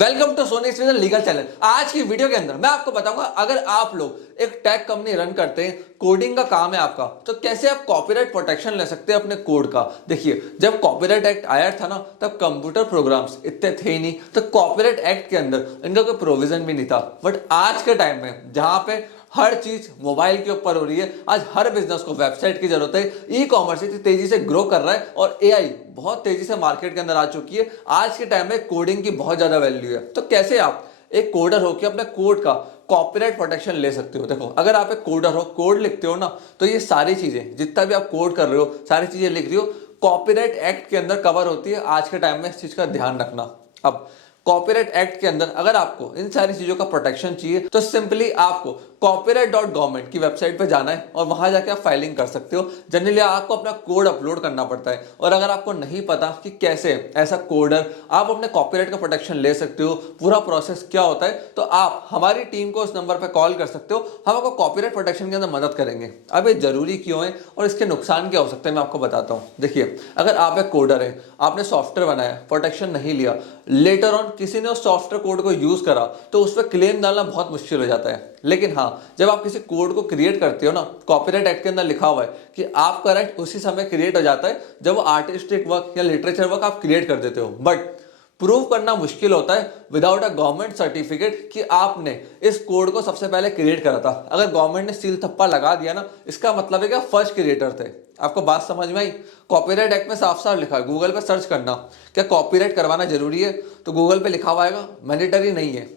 Welcome to Sony special legal channel. आज की video के अंदर मैं आपको बताऊंगा, अगर आप लोग एक टेक कंपनी रन करते हैं, कोडिंग का काम है आपका, तो कैसे आप कॉपीराइट प्रोटेक्शन ले सकते हैं अपने कोड का। देखिए, जब कॉपीराइट एक्ट आया था ना, तब कंप्यूटर प्रोग्राम्स इतने थे ही नहीं, तो कॉपीराइट एक्ट के अंदर इनका कोई प्रोविजन भी नहीं था। बट आज के टाइम में जहां पे हर चीज मोबाइल के ऊपर हो रही है, आज हर बिजनेस को वेबसाइट की जरूरत है। ई कॉमर्स इतनी तेजी से ग्रो कर रहा है और एआई बहुत तेजी से मार्केट के अंदर आ चुकी है। आज के टाइम में कोडिंग की बहुत ज्यादा वैल्यू है। तो कैसे आप एक कोडर हो कि अपने कोड का कॉपीराइट प्रोटेक्शन ले सकते हो। देखो, अगर आप एक कोडर हो, कोड लिखते हो ना, तो ये सारी चीजें, जितना भी आप कोड कर रहे हो, सारी चीजें लिख रही हो, कॉपीराइट एक्ट के अंदर कवर होती है। आज के टाइम में इस चीज का ध्यान रखना। अब कॉपीराइट एक्ट के अंदर अगर आपको इन सारी चीजों का प्रोटेक्शन चाहिए, तो सिंपली आपको copyright.government की वेबसाइट पे जाना है और वहां जाके आप फाइलिंग कर सकते हो। जनरली आपको अपना कोड अपलोड करना पड़ता है, और अगर आपको नहीं पता कि कैसे ऐसा कोडर आप अपने कॉपीराइट का प्रोटेक्शन ले सकते हो, पूरा प्रोसेस क्या होता है, तो आप हमारी टीम को उस नंबर पर कॉल कर सकते हो। हम आपको कॉपीराइट प्रोटेक्शन के अंदर मदद करेंगे। अब ये जरूरी क्यों है और इसके नुकसान क्या हो सकते हैं, मैं आपको बताता हूँ। देखिए, अगर आप एक कोडर है, आपने सॉफ्टवेयर बनाया, प्रोटेक्शन नहीं लिया, लेटर ऑन किसी ने उस सॉफ्टवेयर कोड को यूज करा, तो उस पर क्लेम डालना बहुत मुश्किल हो जाता है। लेकिन हाँ, जब आप किसी कोड को क्रिएट करते हो ना, कॉपीराइट एक्ट के अंदर लिखा हुआ है कि आपका राइट उसी समय क्रिएट हो जाता है जब वो आर्टिस्टिक वर्क या लिटरेचर वर्क आप क्रिएट कर देते हो। बट प्रूव करना मुश्किल होता है विदाउट अ गवर्नमेंट सर्टिफिकेट कि आपने इस कोड को सबसे पहले क्रिएट करा था। अगर गवर्नमेंट ने सील थप्पा लगा दिया ना, इसका मतलब है कि आप फर्स्ट क्रिएटर थे। आपको बात समझ में आई? कॉपीराइट एक्ट में साफ साफ लिखा है, गूगल पे सर्च करना क्या कॉपीराइट करवाना जरूरी है, तो गूगल पे लिखा हुआ आएगा मैंडेटरी नहीं है।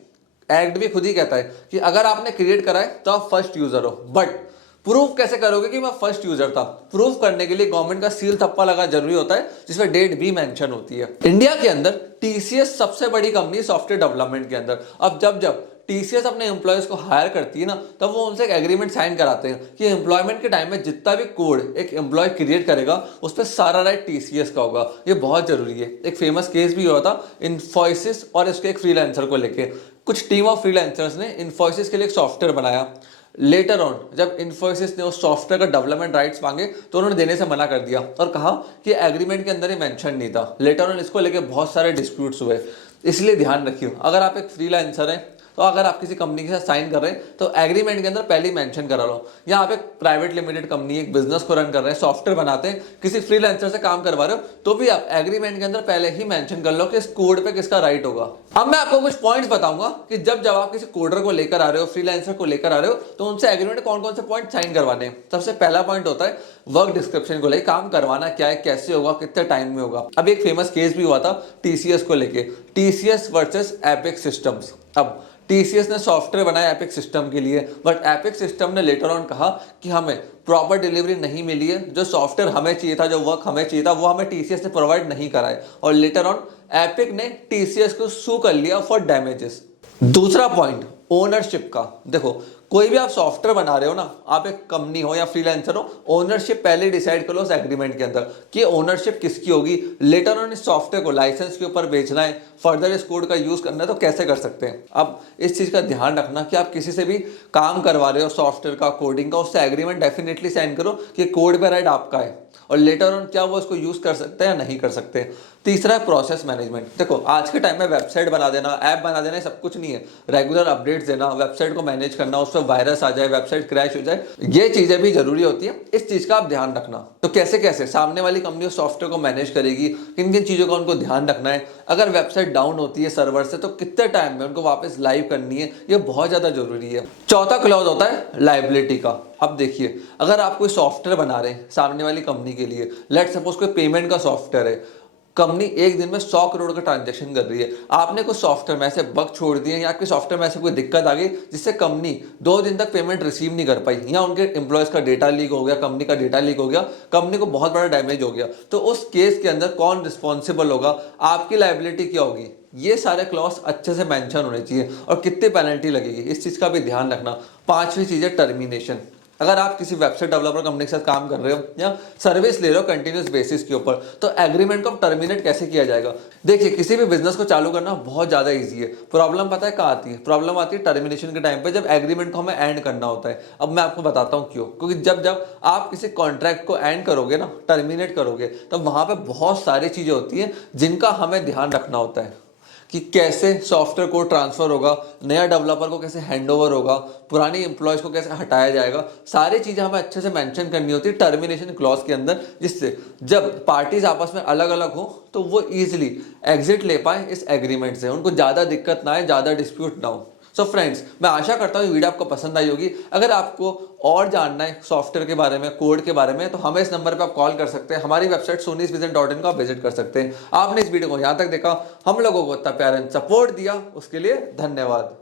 एक्ट भी खुद ही कहता है कि अगर आपने क्रिएट करा है तो आप फर्स्ट यूजर हो। बट प्रूफ कैसे करोगे कि मैं फर्स्ट यूजर था? प्रूफ करने के लिए गवर्नमेंट का सील थप्पा लगा जरूरी होता है, जिसमें डेट भी मेंशन होती है। इंडिया के अंदर टीसीएस सबसे बड़ी कंपनी सॉफ्टवेयर डेवलपमेंट के अंदर। अब जब टीसीएस अपने एम्प्लॉयज को हायर करती है ना, तब वो उनसे एक एग्रीमेंट साइन कराते हैं कि एम्प्लॉयमेंट के टाइम में जितना भी कोड एक एम्प्लॉय क्रिएट करेगा, उस पर सारा राइट टीसीएस का होगा। ये बहुत जरूरी है। एक फेमस केस भी हुआ था इन्फोसिस और इसके एक फ्रीलांसर को लेके। कुछ टीम ऑफ फ्रीलांसर्स ने इन्फोसिस के लिए एक सॉफ्टवेयर बनाया। लेटर ऑन जब इन्फोसिस ने उस सॉफ्टवेयर का डेवलपमेंट राइट्स मांगे, तो उन्होंने देने से मना कर दिया और कहा कि एग्रीमेंट के अंदर ही मेंशन नहीं था। लेटर ऑन इसको लेके बहुत सारे डिस्प्यूट्स हुए। इसलिए ध्यान रखिए, अगर आप एक फ्रीलांसर हैं, तो अगर आप किसी कंपनी के साथ साइन कर रहे हैं, तो एग्रीमेंट के अंदर पहले ही मेंशन करा लो। या आप एक प्राइवेट लिमिटेड कंपनी, एक बिजनेस को रन कर रहे हैं, सॉफ्टवेयर बनाते हैं, किसी फ्रीलांसर से काम करवा रहे हो, तो भी आप एग्रीमेंट के अंदर पहले ही मेंशन कर लो कि इस कोड पे किसका राइट होगा। अब मैं आपको कुछ पॉइंट्स बताऊंगा कि जब आप किसी कोडर को लेकर आ रहे हो, फ्रीलांसर को लेकर आ रहे हो, तो उनसे एग्रीमेंट कौन कौन से पॉइंट साइन करवाने हैं। सबसे पहला पॉइंट होता है वर्क डिस्क्रिप्शन को लेकर, काम करवाना क्या है, कैसे होगा, कितने टाइम में होगा। अब एक फेमस केस भी हुआ था टीसीएस को लेके, टीसीएस वर्सेस एपिक सिस्टम्स। अब टीसीएस ने सॉफ्टवेयर बनाया एपिक सिस्टम के लिए, बट एपिक सिस्टम ने लेटर ऑन कहा कि हमें प्रॉपर डिलीवरी नहीं मिली है, जो सॉफ्टवेयर हमें चाहिए था, जो वर्क हमें चाहिए था, वो हमें टीसीएस ने प्रोवाइड नहीं करा है। और लेटर ऑन एपिक ने टीसीएस को सू कर लिया फॉर डैमेजेस। दूसरा पॉइंट ओनरशिप का। देखो, कोई भी आप सॉफ्टवेयर बना रहे हो ना, आप एक कंपनी हो या फ्रीलांसर हो, ओनरशिप पहले डिसाइड कर लो उस एग्रीमेंट के अंदर कि ओनरशिप किसकी होगी। लेटर ऑन इस सॉफ्टवेयर को लाइसेंस के ऊपर बेचना है, फर्दर इस कोड का यूज करना है, तो कैसे कर सकते हैं। अब इस चीज का ध्यान रखना कि आप किसी से भी काम करवा रहे हो सॉफ्टवेयर का, कोडिंग का, उससे एग्रीमेंट डेफिनेटली साइन करो कि कोड पे राइट आपका है, और लेटर ऑन क्या वो इसको यूज कर सकते हैं या नहीं कर सकते। तीसरा है प्रोसेस मैनेजमेंट। देखो, आज के टाइम में वेबसाइट बना देना, ऐप बना देना सब कुछ नहीं है। रेगुलर अपडेट्स देना, वेबसाइट को मैनेज करना, उस पर वायरस आ जाए, वेबसाइट क्रैश हो जाए, ये चीजें भी जरूरी होती है। इस चीज का आप ध्यान रखना। तो कैसे कैसे सामने वाली कंपनी उस सॉफ्टवेयर को मैनेज करेगी, किन किन चीजों का उनको ध्यान रखना है, अगर वेबसाइट डाउन होती है सर्वर से, तो कितने टाइम में उनको वापस लाइव करनी है, ये बहुत ज्यादा जरूरी है। चौथा क्लॉज होता है लायबिलिटी का। अब देखिए, अगर आप कोई सॉफ्टवेयर बना रहे हैं सामने वाली कंपनी के लिए, लेट सपोज कोई पेमेंट का सॉफ्टवेयर है, कंपनी एक दिन में 100 करोड़ का ट्रांजैक्शन कर रही है, आपने कुछ सॉफ्टवेयर में ऐसे बग छोड़ दिए या आपके सॉफ्टवेयर में ऐसे कोई दिक्कत आ गई जिससे कंपनी 2 दिन तक पेमेंट रिसीव नहीं कर पाई, या उनके एम्प्लॉयज का डेटा लीक हो गया, कंपनी का डेटा लीक हो गया, कंपनी को बहुत बड़ा डैमेज हो गया, तो उस केस के अंदर कौन रिस्पॉन्सिबल होगा, आपकी लायबिलिटी क्या होगी, ये सारे क्लॉज अच्छे से मेंशन होने चाहिए, और कितनी पेनल्टी लगेगी, इस चीज का भी ध्यान रखना। पांचवी चीज है टर्मिनेशन। अगर आप किसी वेबसाइट डेवलपर कंपनी के साथ काम कर रहे हो या सर्विस ले रहे हो कंटिन्यूस बेसिस के ऊपर, तो एग्रीमेंट को टर्मिनेट कैसे किया जाएगा। देखिए, किसी भी बिजनेस को चालू करना बहुत ज्यादा इजी है। प्रॉब्लम पता है कहाँ आती है? प्रॉब्लम आती है टर्मिनेशन के टाइम पे, जब एग्रीमेंट को हमें एंड करना होता है। अब मैं आपको बताता हूँ क्यों। क्योंकि जब आप किसी कॉन्ट्रैक्ट को एंड करोगे ना, टर्मिनेट करोगे, तब वहां पे बहुत सारी चीजें होती है जिनका हमें ध्यान रखना होता है कि कैसे सॉफ्टवेयर कोड ट्रांसफर होगा, नया डेवलपर को कैसे हैंडओवर होगा, पुरानी एम्प्लॉयज को कैसे हटाया जाएगा, सारी चीज़ें हमें अच्छे से मेंशन करनी होती है टर्मिनेशन क्लॉज के अंदर, जिससे जब पार्टीज आपस में अलग अलग हो तो वो ईजिली एग्जिट ले पाए इस एग्रीमेंट से, उनको ज़्यादा दिक्कत ना आए, ज़्यादा डिस्प्यूट ना हो। सो फ्रेंड्स, मैं आशा करता हूँ वीडियो आपको पसंद आई होगी। अगर आपको और जानना है सॉफ्टवेयर के बारे में, कोड के बारे में, तो हमें इस नंबर पे आप कॉल कर सकते हैं। हमारी वेबसाइट sonysvision.in को आप विजिट कर सकते हैं। आपने इस वीडियो को यहाँ तक देखा, हम लोगों को इतना प्यार एंड सपोर्ट दिया, उसके लिए धन्यवाद।